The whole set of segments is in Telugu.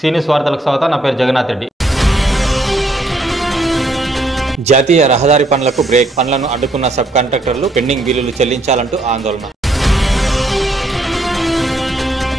సీనియస్ వార్తలకు స్వాగతం. నా పేరు జగన్నాథ్ రెడ్డి. జాతీయ రహదారి పనులకు బ్రేక్. పనులను అడ్డుకున్న సబ్ కాంట్రాక్టర్లు పెండింగ్ బిల్లులు చెల్లించాలంటూ ఆందోళన.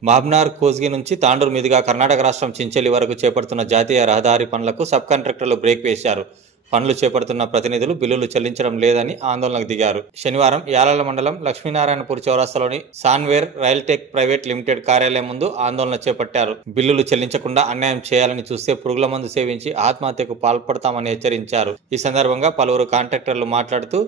మహబ్నార్ కోస్గి నుంచి తాండూరు మీదుగా కర్ణాటక రాష్ట్రం చించెలి వరకు చేపడుతున్న జాతీయ రహదారి పనులకు సబ్ కాంట్రాక్టర్లు బ్రేక్ వేశారు. పనులు చేపడుతున్న ప్రతినిధులు బిల్లులు చెల్లించడం లేదని ఆందోళనకు దిగారు. శనివారం యాలాల మండలం లక్ష్మీనారాయణపూర్ చౌరస్తాలోని సాన్వేర్ రైల్టెక్ ప్రైవేట్ లిమిటెడ్ కార్యాలయం ముందు ఆందోళన చేపట్టారు. బిల్లులు చెల్లించకుండా అన్యాయం చేయాలని చూస్తే పురుగుల మందు సేవించి ఆత్మహత్యకు పాల్పడతామని హెచ్చరించారు. ఈ సందర్భంగా పలువురు కాంట్రాక్టర్లు మాట్లాడుతూ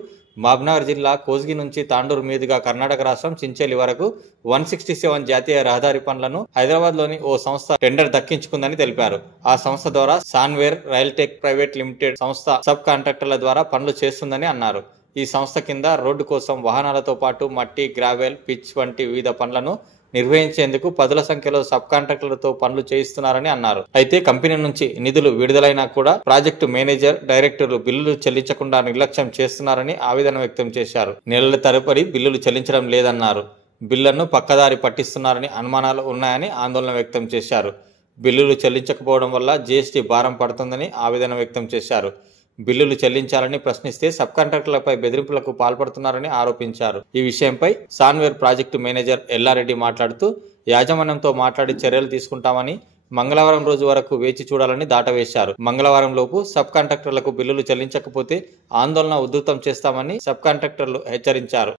మహబ్నార్ జిల్లా కోస్గి నుంచి తాండూరు మీదుగా కర్ణాటక రాష్ట్రం చించెలి వరకు 167 జాతీయ రహదారి పనులను హైదరాబాద్ లోని ఓ సంస్థ టెండర్ దక్కించుకుందని తెలిపారు. ఆ సంస్థ ద్వారా సాన్వేర్ రైల్టెక్ ప్రైవేట్ లిమిటెడ్ సంస్థ సబ్ కాంట్రాక్టర్ల ద్వారా పనులు చేస్తుందని అన్నారు. ఈ సంస్థ కింద రోడ్డు కోసం వాహనాలతో పాటు మట్టి, గ్రావెల్, పిచ్ వంటి వివిధ పనులను నిర్వహించేందుకు పదుల సంఖ్యలో సబ్ కాంట్రాక్టర్లతో పనులు చేయిస్తున్నారని అన్నారు. అయితే కంపెనీ నుంచి నిధులు విడుదలైనా కూడా ప్రాజెక్టు మేనేజర్, డైరెక్టర్లు బిల్లులు చెల్లించకుండా నిర్లక్ష్యం చేస్తున్నారని ఆవేదన వ్యక్తం చేశారు. నెలల తరబడి బిల్లులు చెల్లించడం లేదన్నారు. బిల్లులను పక్కదారి పట్టిస్తున్నారని అనుమానాలు ఉన్నాయని ఆందోళన వ్యక్తం చేశారు. బిల్లులు చెల్లించకపోవడం వల్ల జీఎస్టీ భారం పడుతుందని ఆవేదన వ్యక్తం చేశారు. బిల్లులు చెల్లించాలని ప్రశ్నిస్తే సబ్ కాంట్రాక్టర్లపై బెదిరింపులకు పాల్పడుతున్నారని ఆరోపించారు. ఈ విషయంపై సాన్వేర్ ప్రాజెక్టు మేనేజర్ ఎల్లారెడ్డి మాట్లాడుతూ యాజమాన్యంతో మాట్లాడి చర్యలు తీసుకుంటామని, మంగళవారం రోజు వరకు వేచి చూడాలని దాటవేశారు. మంగళవారం లోపు సబ్ కాంట్రాక్టర్లకు బిల్లులు చెల్లించకపోతే ఆందోళన ఉధృతం చేస్తామని సబ్ కాంట్రాక్టర్లు హెచ్చరించారు.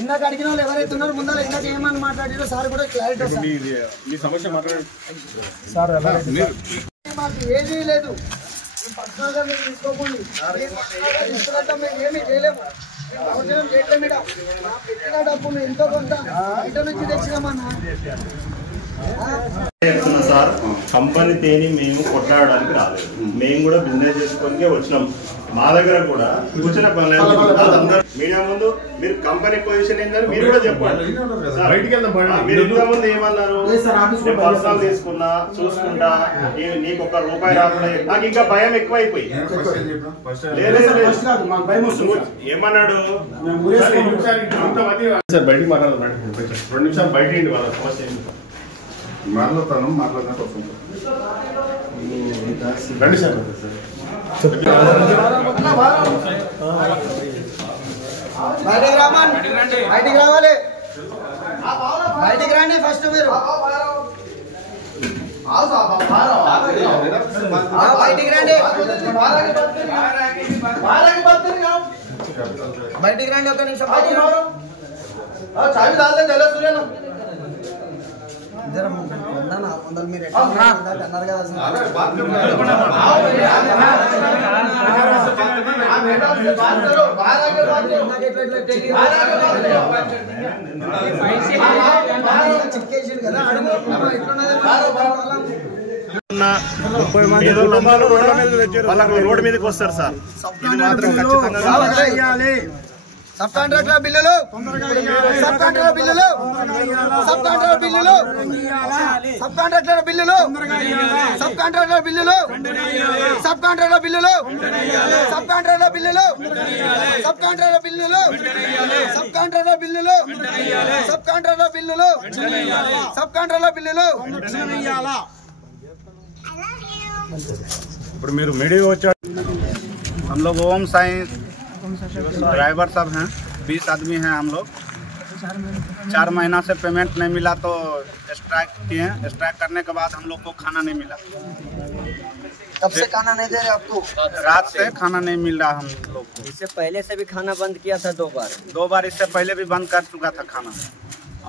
ఇందాక అడిగిన వాళ్ళు ఎవరైతే ఉన్నారో ముందర ఇందాక ఏమని మాట్లాడారో సార్ కూడా క్లారిటీ మాకు ఏదీ లేదు. పర్సనల్గా మీరు తీసుకోకండి. మేము ఏమీ చేయలేము. అవసరం చేయట్లేదు. మీద మా పెట్టిన డబ్బులు ఎంతో కొంత బయట నుంచి తెచ్చినామన్నా. సార్ కంపెనీ తేని మేము కొట్లాడడానికి రాలేదు. మేము కూడా బిజినెస్ చేసుకోనికే వచ్చినాం. మా దగ్గర కూడా కూర్చున్న పనులు మీడియా ముందు మీరు కంపెనీ పొజిషన్ ఏంటని మీరు కూడా చెప్పండి. మీరు ఇంత ముందు ఏమన్నారు? పర్సనల్ తీసుకున్నా చూసుకుంటా నీకు ఒక్క రూపాయి రాకుండా నాకు ఇంకా భయం ఎక్కువైపోయి ఏమన్నాడు బయటికి మాట్లాడాలి. 2 నిమిషాలు బయట వాళ్ళ సమస్య మాట్లాడినట్టు వస్తుంది. రండి సార్. బయటికి రావాలి. బయటికి రండి ఫస్ట్ మీరు. బయటికి రండి. బయటికి రండి. ఒక నిమిషం మీరు అన్నారు కదా రోడ్డు మీదకి వస్తారు సార్. ఇది మాత్రం ఖచ్చితంగా సబ్ కాంట్రాక్టర్ బిల్లులు, సబ్ కాంట్రాక్టర్ బిల్లులు, సబ్ కాంట్రాక్టర్ బిల్లులు, సబ్ కాంట్రాక్టర్ బిల్లులు, సబ్ కాంట్రాక్టర్ బిల్లులు, సబ్ కాంట్రాక్టర్ బిల్లులు, సబ్ కాంట్రాక్టర్ బిల్లులు, సబ్ కాంట్రాక్టర్ బిల్లులు, సబ్ కాంట్రాక్టర్ బిల్లులు, సబ్ కాంట్రాక్టర్ బిల్లులు, సబ్ కాంట్రాక్టర్ బిల్లులు. ఇప్పుడు మీరు మీడియా వచ్చారు. हम लोग ओम साई ड्राइवर सब हैं, 20 आदमी हैं हम लोग। 4 महीना से पेमेंट नहीं मिला तो स्ट्राइक किए। स्ट्राइक करने के बाद हम लोग को खाना नहीं मिला। कब से खाना नहीं दे रहे आपको? रात से खाना नहीं मिल रहा हम लोग को। इससे पहले से भी खाना बंद किया था 2 बार। 2 बार इससे पहले भी बंद कर चुका था खाना,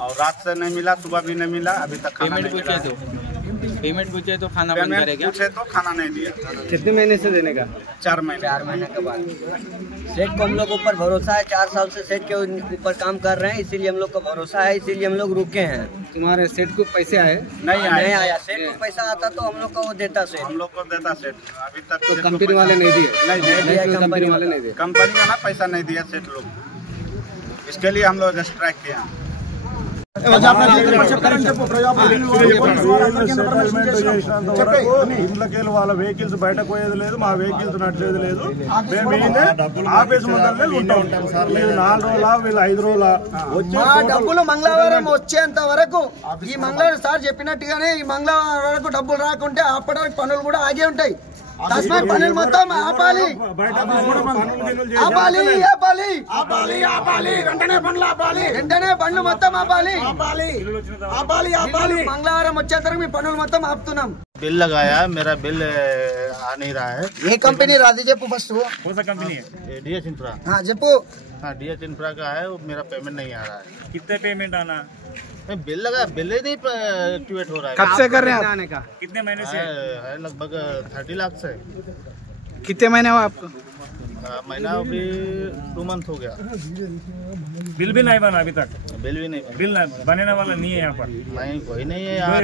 और रात से नहीं मिला, सुबह भी नहीं मिला, अभी तक खाना नहीं मिला। पेमेंट पूछे तो खाना बंद पेमेंट करेगा। पूछे तो खाना नहीं दिया। कितने महीने से देने का? 4 महीने। 4 महीने के बाद सेठ को हम लोग ऊपर भरोसा है। 4 साल से सेठ के ऊपर काम कर रहे हैं, इसीलिए हम लोग को भरोसा है, इसीलिए हम लोग रुके हैं। तुम्हारे सेठ को पैसे आए? नहीं आया। सेठ को पैसा आता तो हम लोग को वो देता सेठ। हम लोग को देता सेठ। अभी तक तो कंपनी वाले नहीं दिए? नहीं दिया कंपनी वाले नहीं दिए। कंपनी वाला पैसा नहीं दिया सेठ लोग। इसके लिए हम लोग स्ट्राइक किया। ఇంట్లోకి వాళ్ళ వెహికల్స్ బయట పోయేది లేదు, మా వెహికల్స్ నడిచేది లేదు. మేము ఆఫీస్ ముందరనే ఉంటాం. 4 రోజుల వీళ్ళు 5 రోజుల మా డబ్బులు మంగళవారం వచ్చేంత వరకు ఈ మంగళవారం సార్ చెప్పినట్టుగానే ఈ మంగళవారం వరకు డబ్బులు రాకుంటే అప్పటివరకు పనులు కూడా ఆగే ఉంటాయి. తస్మాత్ పనులు మొత్తం ఆపాలి. వెంటనే బండ్లు మొత్తం ఆపాలి. మంగళవారం వచ్చేంత వరకు మీ పనులు మొత్తం ఆపుతున్నాం. बिल लगाया, मेरा बिल आ नहीं रहा है। ఏ కంపెనీ రాది చెప్పు ఫస్ట్. कौन सा कंपनी है? DS infra. చెప్పు. हाँ डीएस इंफ्रा का है, मेरा पेमेंट नहीं आ रहा है। कितने पेमेंट आना? बिल लगा, बिल ही नहीं एक्टिवेट हो रहा है। कब से कर रहे हैं आने का? कितने महीने से? है लगभग 30 लाख से। कितने महीने हुआ आपको? महीना अभी 2 मंथ हो गया। बिल भी नहीं बना अभी तक? बिल भी नहीं बिल बनने वाला नहीं है यहाँ पर? नहीं, कोई नहीं है यहाँ।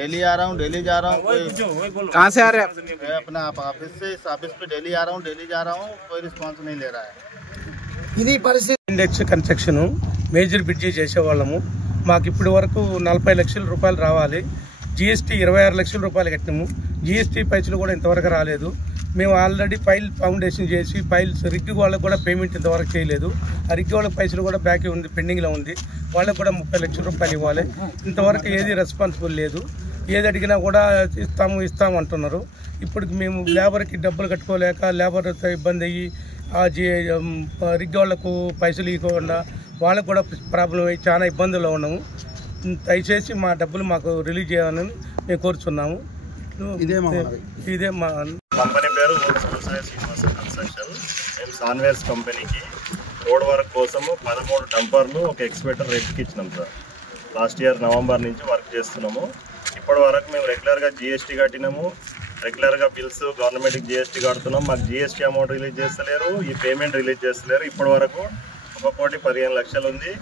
डेली आ रहा हूँ, डेली जा रहा हूँ। कहाँ से आ रहे हैं? मैं अपना ऑफिस से इस ऑफिस पे डेली आ रहा हूँ, डेली जा रहा हूँ, कोई रिस्पांस नहीं ले रहा है। ఇది పరిస్థితి. ఇండెక్స్ కన్స్ట్రక్షన్ మేజర్ బ్రిడ్జి చేసేవాళ్ళము. మాకు ఇప్పటి వరకు 40 లక్షల రూపాయలు రావాలి. జిఎస్టీ 26 లక్షల రూపాయలు కట్టినాము. జిఎస్టీ పైసలు కూడా ఇంతవరకు రాలేదు. మేము ఆల్రెడీ ఫౌండేషన్ చేసి రిగ్గి వాళ్ళకు కూడా పేమెంట్ ఇంతవరకు చేయలేదు. ఆ రిగ్గి వాళ్ళకి పైసలు కూడా బ్యాక్ ఉంది, పెండింగ్లో ఉంది. వాళ్ళకు కూడా 30 లక్షల రూపాయలు ఇవ్వాలి. ఇంతవరకు ఏది రెస్పాన్సిబుల్ లేదు. ఏది అడిగినా కూడా ఇస్తాము అంటున్నారు. ఇప్పటికి మేము లేబర్కి డబ్బులు కట్టుకోలేక లేబర్తో ఇబ్బంది అయ్యి ఆ రిగ్గి వాళ్లకు పైసలు ఇవ్వకుండా వాళ్ళకు కూడా ప్రాబ్లం అయ్యి చాలా ఇబ్బందుల్లో ఉన్నాము. దయచేసి మా డబ్బులు మాకు రిలీజ్ చేయాలని మేము కోరుచున్నాము. ఇదే మా కంపెనీ పేరు శ్రీనివాస కన్స్ట్రక్షన్. మేము సాన్వేర్స్ కంపెనీకి రోడ్ వర్క్ కోసము 13 డంపర్లు ఒక ఎక్స్పెక్టర్ రేట్కి ఇచ్చినాం సార్. లాస్ట్ ఇయర్ నవంబర్ నుంచి వర్క్ చేస్తున్నాము. ఇప్పటి వరకు మేము రెగ్యులర్గా జిఎస్టీ కట్టినాము, రెగ్యులర్గా బిల్స్ గవర్నమెంట్కి జిఎస్టీ కడుతున్నాం. మాకు జిఎస్టీ అమౌంట్ రిలీజ్ చేస్తలేరు, ఈ పేమెంట్ రిలీజ్ చేస్తలేరు. ఇప్పటి వరకు 1,15,00,000 ఉంది.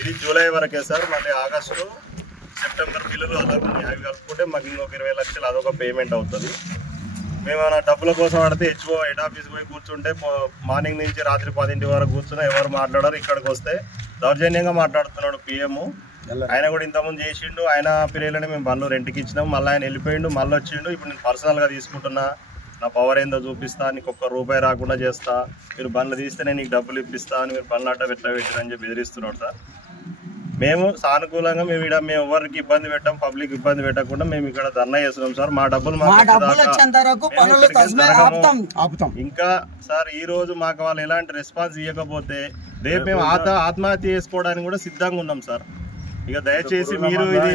ఇది జూలై వరకే సార్. మళ్ళీ ఆగస్టు సెప్టెంబర్ బిల్లులు అలాగే అవి కలుపుకుంటే మాకు ఇంకొక 20 లక్షలు అదొక పేమెంట్ అవుతుంది. మేము డబ్బుల కోసం ఆడితే హెచ్ఓ హెడ్ ఆఫీస్కి పోయి కూర్చుంటే మార్నింగ్ నుంచి రాత్రి 10 వరకు కూర్చున్నా ఎవరు మాట్లాడారు. ఇక్కడికి వస్తే దౌర్జన్యంగా మాట్లాడుతున్నాడు పిఎం. ఆయన కూడా ఇంతకుముందు చేసిండు. ఆయన పిల్లలని మేము బండ్లు రెంట్కి ఇచ్చినాం. మళ్ళీ ఆయన వెళ్ళిపోయిండు, మళ్ళీ వచ్చిండు. ఇప్పుడు నేను పర్సనల్గా తీసుకుంటున్నా, నా పవర్ ఏందో చూపిస్తా, నీకు ₹1 రాకుండా చేస్తా, మీరు బండ్లు తీస్తేనే నీకు డబ్బులు ఇప్పిస్తా అని మీరు బండ్లు అట్ట పెట్టని చెప్పి బెదిరిస్తున్నాడు సార్. మేము సానుకూలంగా మేము ఎవరికి ఇబ్బంది పెట్టాం, పబ్లిక్ ఇబ్బంది పెట్టకుండా మేము ఇక్కడ ధర్నా చేస్తున్నాం సార్. మా డబ్బులు ఇంకా సార్ ఈ రోజు మాకు వాళ్ళు ఎలాంటి రెస్పాన్స్ ఇవ్వకపోతే రేపు మేము ఆత్మహత్య చేసుకోవడానికి కూడా సిద్ధంగా ఉన్నాం సార్. ఇక దయచేసి మీరు ఇది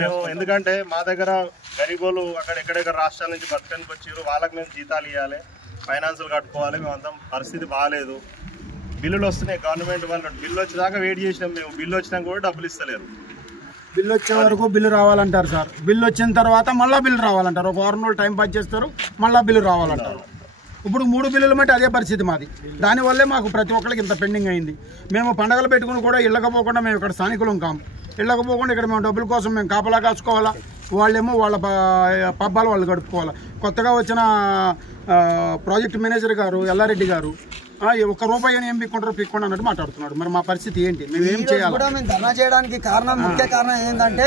మేము ఎందుకంటే మా దగ్గర గరీబోలు అక్కడ ఎక్కడెక్కడ రాష్ట్రాల నుంచి బతకడానికి వచ్చారు, వాళ్ళకి మేము జీతాలు ఇవ్వాలి, ఫైనాన్సులు కట్టుకోవాలి. మేమంతా పరిస్థితి బాగాలేదు. బిల్లులు వస్తున్నాయి గవర్నమెంట్ వాళ్ళు. బిల్లు వచ్చేదాకా వెయిట్ చేసినాం మేము. బిల్లు వచ్చినాక కూడా డబ్బులు ఇస్తలేరు. బిల్లు వచ్చే వరకు బిల్లు రావాలంటారు సార్. బిల్లు వచ్చిన తర్వాత మళ్ళీ బిల్లు రావాలంటారు. ఒక 6 రోజులు టైం పాస్ చేస్తారు, మళ్ళీ బిల్లు రావాలంటారు. ఇప్పుడు 3 బిల్లులు బట్టి అదే పరిస్థితి మాది. దానివల్లే మాకు ప్రతి ఒక్కరికి ఇంత పెండింగ్ అయింది. మేము పండగలు పెట్టుకుని కూడా ఇళ్ళకపోకుండా మేము ఇక్కడ స్థానికులం కాము. ఇళ్ళకపోకుండా ఇక్కడ మేము డబ్బుల కోసం మేము కాపలా కాచుకోవాలా, వాళ్ళేమో వాళ్ళ పబ్బాలు వాళ్ళు గడుపుకోవాలా. కొత్తగా వచ్చిన ప్రాజెక్ట్ మేనేజర్ గారు ఎల్లారెడ్డి గారు ₹1 ఏం పీక్కుండా అన్నట్టు మాట్లాడుతున్నాడు. మరి మా పరిస్థితి ఏంటి? మేము ఏం చేయాలి? కూడా మేము ధర్నా చేయడానికి ముఖ్య కారణం ఏంటంటే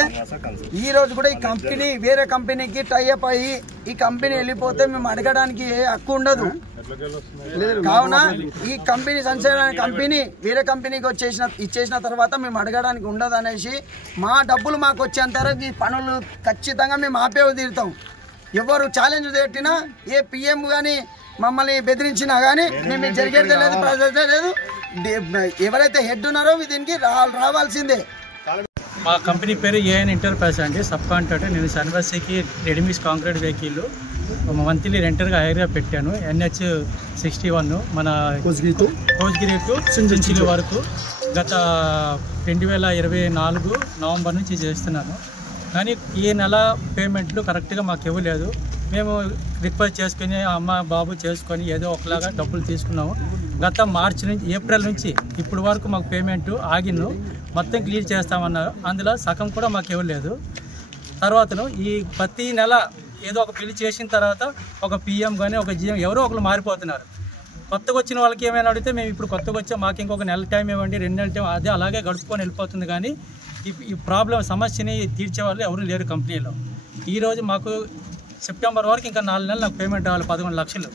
ఈ రోజు కూడా ఈ కంపెనీ వేరే కంపెనీకి టైఅప్ అయ్యి ఈ కంపెనీ వెళ్ళిపోతే మేము అడగడానికి ఏ హక్కు ఉండదు. కావున ఈ కంపెనీ సంచలన కంపెనీ వేరే కంపెనీకి ఇచ్చేసిన తర్వాత మేము అడగడానికి ఉండదు అనేసి మా డబ్బులు మాకు వచ్చేంత వరకు ఈ పనులు ఖచ్చితంగా మేము ఆపే తీరుతాం. ఎవరు ఛాలెంజ్ పెట్టినా ఏ పిఎం కానీ మమ్మల్ని బెదిరించినా కానీ మేము జరిగేది లేదు, ప్రజలే లేదు. ఎవరైతే హెడ్ ఉన్నారో దీనికి రావాల్సిందే. మా కంపెనీ పేరు ఏఎన్ ఇంటర్ప్రైజ్ అండి, సబ్ కాంట్రాక్టర్. నేను సన్వర్సీకి రెడీమిక్స్ కాంక్రీట్ వెహికల్ మంత్లీ రెంటర్గా హైర్గా పెట్టాను. NH61 మన కోస్గిరి టు చించిలి వరకు గత 2024 నవంబర్ నుంచి చేస్తున్నాను. కానీ ఈ నెల పేమెంట్లు కరెక్ట్గా మాకు ఇవ్వలేదు. మేము రిక్వెస్ట్ చేసుకుని అమ్మ బాబు చేసుకొని ఏదో ఒకలాగా డబ్బులు తీసుకున్నాము. గత మార్చి నుంచి ఏప్రిల్ నుంచి ఇప్పుడు వరకు మాకు పేమెంట్ ఆగిను, మొత్తం క్లియర్ చేస్తామన్నారు. అందులో సగం కూడా మాకు ఇవ్వలేదు. తర్వాతను ఈ ప్రతి నెల ఏదో ఒక బిల్లు చేసిన తర్వాత ఒక పిఎం కానీ ఒక జిఎం ఎవరో ఒకరు మారిపోతున్నారు. కొత్తగా వచ్చిన వాళ్ళకి ఏమైనా అడిగితే మేము ఇప్పుడు కొత్తగా వచ్చాం, మాకు ఇంకొక నెల టైం ఇవ్వండి, 2 నెలల టైం, అదే అలాగే గడుపుకొని వెళ్ళిపోతుంది. కానీ ఈ ప్రాబ్లం సమస్యని తీర్చే వాళ్ళు ఎవరు లేరు కంపెనీలో. ఈరోజు మాకు సెప్టెంబర్ వరకు ఇంకా 4 నెలలు నాకు పేమెంట్ రావాలి 11 లక్షలు.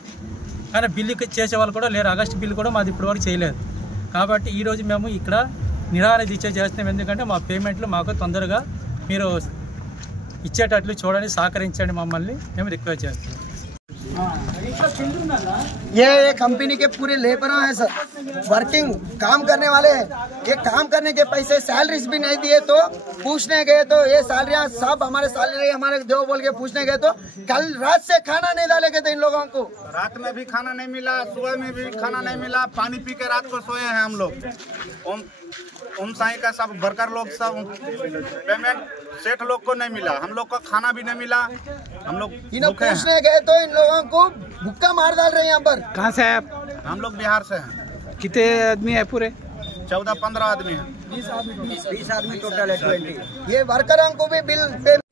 కానీ బిల్లు చేసే వాళ్ళు కూడా లేరు. ఆగస్టు బిల్లు కూడా మాది ఇప్పటి వరకు చేయలేదు. కాబట్టి ఈరోజు మేము ఇక్కడ నిరాహార దీక్ష చేస్తున్నాం. ఎందుకంటే మా పేమెంట్లు మాకు తొందరగా మీరు ఇచ్చేటట్లు చూడండి, సహకరించండి మమ్మల్ని మేము రిక్వెస్ట్ చేస్తున్నాం. ये कंपनी के पूरे लेबर हैं सर, वर्किंग काम करने वाले। ये काम करने के पैसे सैलरीज भी नहीं दिए तो पूछने गए तो ये सैलरियां सब हमारे सैलरी हमारे दो बोल के पूछने गए तो कल रात से खाना नहीं डाले गए थे इन लोगों को। रात में भी खाना नहीं मिला, सुबह में भी खाना नहीं मिला, पानी पी के रात को सोए हैं हम लोग। ओम साई का सब वर्कर लोग सब पेमेंट सेठ लोग को नहीं मिला, हम लोग को खाना भी नहीं मिला। हम लोग इन्हें पूछने गए तो इन लोगों को भुक्का मार डाल रहे हैं यहाँ पर। कहाँ से है आप? हम लोग बिहार से हैं। कितने आदमी है पूरे? 14-15 आदमी हैं। 20 आदमी टोटल है 20। ये वर्करों को भी बिल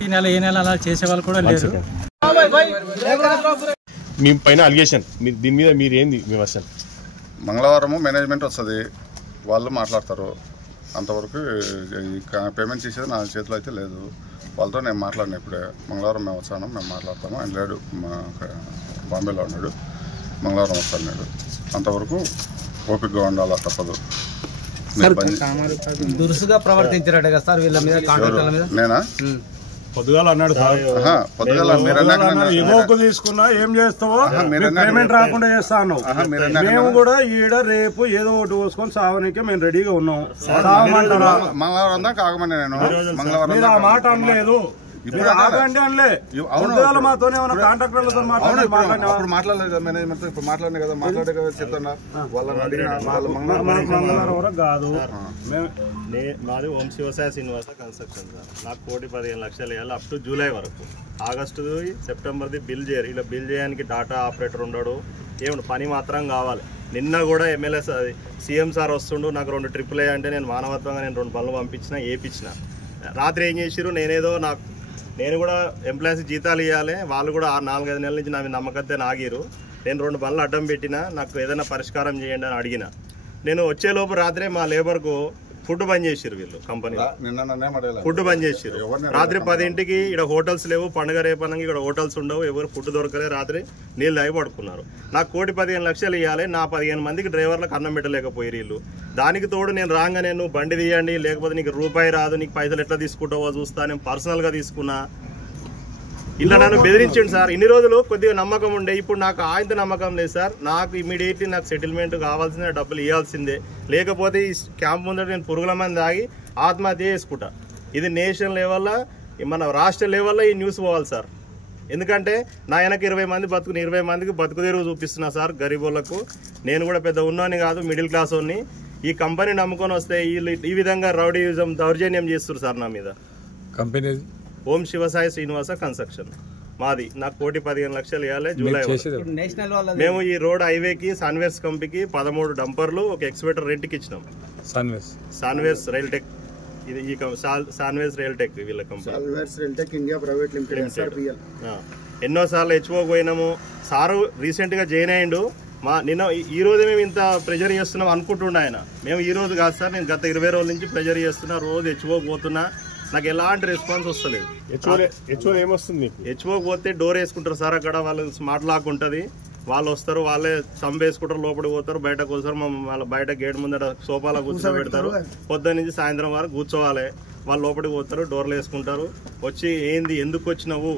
ఈ నెల అలా చేసే వాళ్ళు కూడా లేరు. మీ పైన అలిగేషన్, దీని మీద మీరు ఏంది మీ వర్షన్? మంగళవారము మేనేజ్మెంట్ వస్తుంది, వాళ్ళు మాట్లాడతారు. అంతవరకు పేమెంట్ చేసేది నా చేతిలో అయితే లేదు. వాళ్ళతో నేను మాట్లాడిన ఇప్పుడే. మంగళవారం మేము వచ్చాను, మేము మాట్లాడతాము. ఆయన లేడు, బాంబేలో ఉన్నాడు. మంగళవారం వస్తాడు. అంతవరకు ఓపికగా ఉండాలా, తప్పదు. దురుసుగా ప్రవర్తించారట కదా సార్ వీళ్ళ మీద, కాంట్రాక్టర్ల మీద? నేనా? పొద్దుగాల అన్నాడు సార్. ఇవ్వకు తీసుకున్నా ఏం చేస్తావో పేమెంట్ రాకుండా చేస్తాను. మేము కూడా ఈడ రేపు ఏదో ఒకటి పోసుకొని సావనికే మేము రెడీగా ఉన్నాం. సావమంటారా? మంగళవారం దాకా ఆగమని నేను మంగళవారం మీరు ఆ మాట అనలేదు, ఆగండి అనలే. పొద్దుగాల మాతోనే కాంట్రాక్టర్లతో మాట్లాడలేదు మేనేజ్మెంట్. ఇప్పుడు మాట్లాడినా కదా, మాట్లాడే కదా చెప్తున్నా. వాళ్ళని అడిగిన మంగళవారం వరకు కాదు. మాది ఓం శివసాయ శ్రీనివాస కన్స్ట్రక్షన్ సార్. నాకు 1,15 లక్షలు వేయాలి అప్ టు జూలై వరకు. ఆగస్టు సెప్టెంబర్ది బిల్ చేయరు. ఇలా బిల్ చేయడానికి డాటా ఆపరేటర్ ఉండడు, ఏముండు, పని మాత్రం కావాలి. నిన్న కూడా ఎమ్మెల్యే సీఎం సార్ వస్తుండు, నాకు 2 ట్రిప్పులు అంటే నేను మానవత్వంగా నేను 2 పనులు పంపించిన, వేయించిన. రాత్రి ఏం చేసిరు, నేను కూడా ఎంప్లాయీస్ జీతాలు ఇవ్వాలి, వాళ్ళు కూడా 4-5 నెలల నుంచి నా నమ్మకతే నాగిరు. నేను 2 పనులు అడ్డం పెట్టినా, నాకు ఏదైనా పరిష్కారం చేయండి అని అడిగిన. నేను వచ్చేలోపు రాత్రే మా లేబర్కు ఫుడ్ బంద్ చేసిరు. వీళ్ళు కంపెనీ ఫుడ్ బంద్ చేసిరు. రాత్రి 10ంటికి ఇక్కడ హోటల్స్ లేవు, పండుగ రేపనగా ఇక్కడ హోటల్స్ ఉండవు, ఎవరు ఫుడ్ దొరకలే. రాత్రి నీళ్ళు తాగి పడుకున్నారు. నాకు 1,15 లక్షలు ఇవ్వాలి, నా 15 మందికి డ్రైవర్లకు అన్నం పెట్టలేకపోయారు వీళ్ళు. దానికి తోడు నేను రాగానే నువ్వు బండి తీయండి, లేకపోతే నీకు రూపాయి రాదు, నీకు పైసలు ఎట్లా తీసుకుంటావో చూస్తా, నేను పర్సనల్గా తీసుకున్నా. ఇలా నన్ను బెదిరించండి సార్. ఇన్ని రోజులు కొద్దిగా నమ్మకం ఉండే, ఇప్పుడు నాకు ఆయంత నమ్మకం లేదు సార్. నాకు ఇమీడియట్లీ నాకు సెటిల్మెంట్ కావాల్సిందే, డబ్బులు ఇవ్వాల్సిందే. లేకపోతే ఈ క్యాంప్ ముందర నేను పురుగుల మంది ఆగి ఆత్మహత్య చేసుకుంటా. ఇది నేషనల్ లెవెల్లో, మన రాష్ట్ర లెవెల్లో ఈ న్యూస్ పోవాలి సార్. ఎందుకంటే నా వెనక 20 మంది 20 మందికి బతుకుదేరు చూపిస్తున్నా సార్ గరీబోళ్లకు. నేను కూడా పెద్ద ఉన్నాని కాదు, మిడిల్ క్లాస్ ఉన్ని. ఈ కంపెనీ నమ్ముకొని వస్తే వీళ్ళు ఈ విధంగా రౌడీయిజం దౌర్జన్యం చేస్తారు సార్ నా మీద. కంపెనీ ఓం శివసాయి శ్రీనివాస కన్స్ట్రక్షన్ మాది. నాకు 1,15 లక్షలు ఇవ్వాలి జూలై. మేము ఈ రోడ్ హైవేకి సన్వేర్స్ కంపెనీకి 13 డంపర్లు, ఒక ఎక్స్వేటర్ రెంట్కి ఇచ్చినాం. సన్వేర్స్ రైల్ టెక్, ఇది ఈ సన్వేర్స్ రైల్ టెక్ వీళ్ళ కంపెనీ. ఎన్నోసార్లు హెచ్ఓ పోయినాము. సారు రీసెంట్గా జాయిన్ అయ్యిండు. నిన్న ఈ రోజు మేము ఇంత ప్రెజర్ చేస్తున్నాం అనుకుంటుండే ఆయన. మేము ఈ రోజు కాదు సార్, నేను గత 20 రోజుల నుంచి ప్రెజర్ చేస్తున్నా, రోజు హెచ్ఓ పోతున్నా, నాకు ఎలాంటి రెస్పాన్స్ వస్తలేదు. హెచ్ఓ పోతే డోర్ వేసుకుంటారు సార్, అక్కడ వాళ్ళు స్మార్ట్ లాక్ ఉంటుంది, వాళ్ళు వస్తారు, వాళ్ళే వేసుకుంటారు, లోపలికి పోతారు, బయటకు వస్తారు. వాళ్ళ బయట గేట్ ముందర సోఫాలో కూర్చోబెడతారు. పొద్దున్న నుంచి సాయంత్రం వరకు కూర్చోవాలి. వాళ్ళు లోపలికి పోతారు, డోర్లు వేసుకుంటారు. వచ్చి ఏంది, ఎందుకు వచ్చినావు,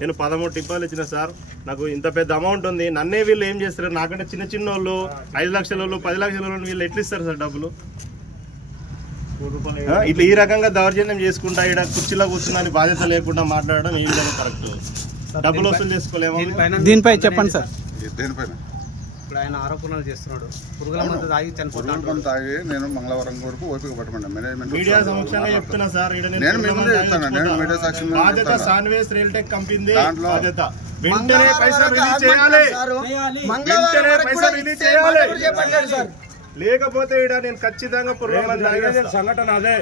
నేను 13 టిప్పాలు ఇచ్చిన సార్, నాకు ఇంత పెద్ద అమౌంట్ ఉంది, నన్నే వీళ్ళు ఏం చేస్తారు, నాకంటే చిన్న వాళ్ళు 5 లక్షల వాళ్ళు 10 లక్షల వాళ్ళు వీళ్ళు ఎట్లా ఇస్తారు సార్ డబ్బులు? ఇట్లా ఈ రకంగా దౌర్జన్యం చేసుకుంటా ఇక్కడ కుర్చీలో కూర్చున్నా బాధ్యత లేకుండా మాట్లాడడం ఏం లేదు కరెక్ట్. డబ్బులు వసూలు చేసుకోలేము. దీనిపై చెప్పండి సార్. ఇప్పుడు ఆయన ఆరోపణలు చేస్తున్నాడు. పురుగుల మందు తాగి చనిపోతాడు. పురుగుల మందు తాగి నేను మంగళవారం వరకు ఓపిక పట్టమన్నా మేనేజ్మెంట్ మీడియా సమక్షంగా చెప్తున్నా సార్. నేను మీ ముందే చెప్తాను. నేను మీడియా సాక్షి బాధ్యత సాన్వేస్ రియల్టెక్ కంపెనీ బాధ్యత. వెంటనే పైసలు రిలీజ్ చేయాలి. వెంటనే పైసలు రిలీజ్ చేయాలి. లేకపోతే ఇక్కడ నేను ఖచ్చితంగా పురుగుల మందు తాగే సంఘటన అదే.